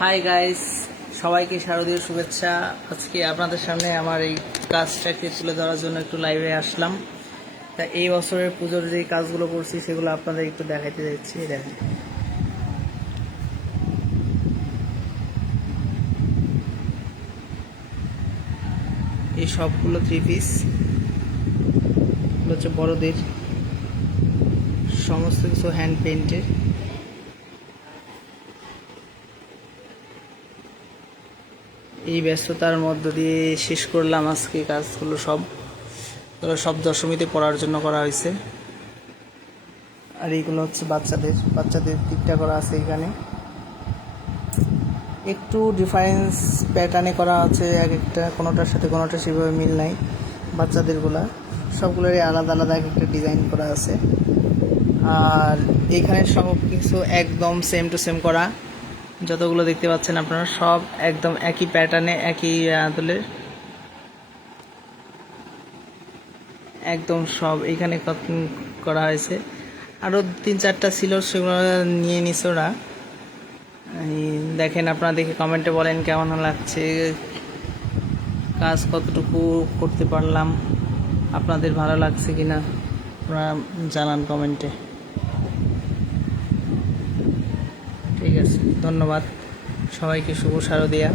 Hi guys, সবাইকে শারদীয় শুভেচ্ছা। আজকে আপনাদের সামনে আমার এই কাজটাকে তুলে ধরার জন্য একটু লাইভে আসলাম। তা এই বছরের পুজোর যে কাজগুলো করছি সেগুলো আপনাদের একটু দেখাইতে যাচ্ছি। দেখেন, এই সবগুলো 3 পিস হচ্ছে বড়দের, সমস্ত কিছু হ্যান্ড পেইন্টের। এই ব্যস্ততার মধ্য দিয়ে শেষ করলাম আজকে কাজগুলো। সব দশমীতে পড়ার জন্য করা হয়েছে। আর এইগুলো হচ্ছে বাচ্চাদের দিকটা করা আছে। এখানে একটু ডিফারেন্স প্যাটার্নে করা আছে, এক একটা কোনোটার সাথে কোনোটা সেভাবে মিল নাই। বাচ্চাদেরগুলা সবগুলোরই আলাদা আলাদা এক একটা ডিজাইন করা আছে। আর এখানে সব কিছু একদম সেম টু সেম করা। যতগুলো দেখতে পাচ্ছেন আপনারা সব একদম একই প্যাটার্নে, একই আদলের, একদম সব এখানে করা হয়েছে। আরও 3-4টা ছিল, সেগুলো নিয়ে নিছে ওরা। দেখেন, আপনারা দেখে কমেন্টে বলেন কেমন লাগছে, কাজ কতটুকু করতে পারলাম, আপনাদের ভালো লাগছে কিনা আপনারা জানান কমেন্টে। ঠিক আছে, ধন্যবাদ সবাইকে। শুভ শারদিয়া।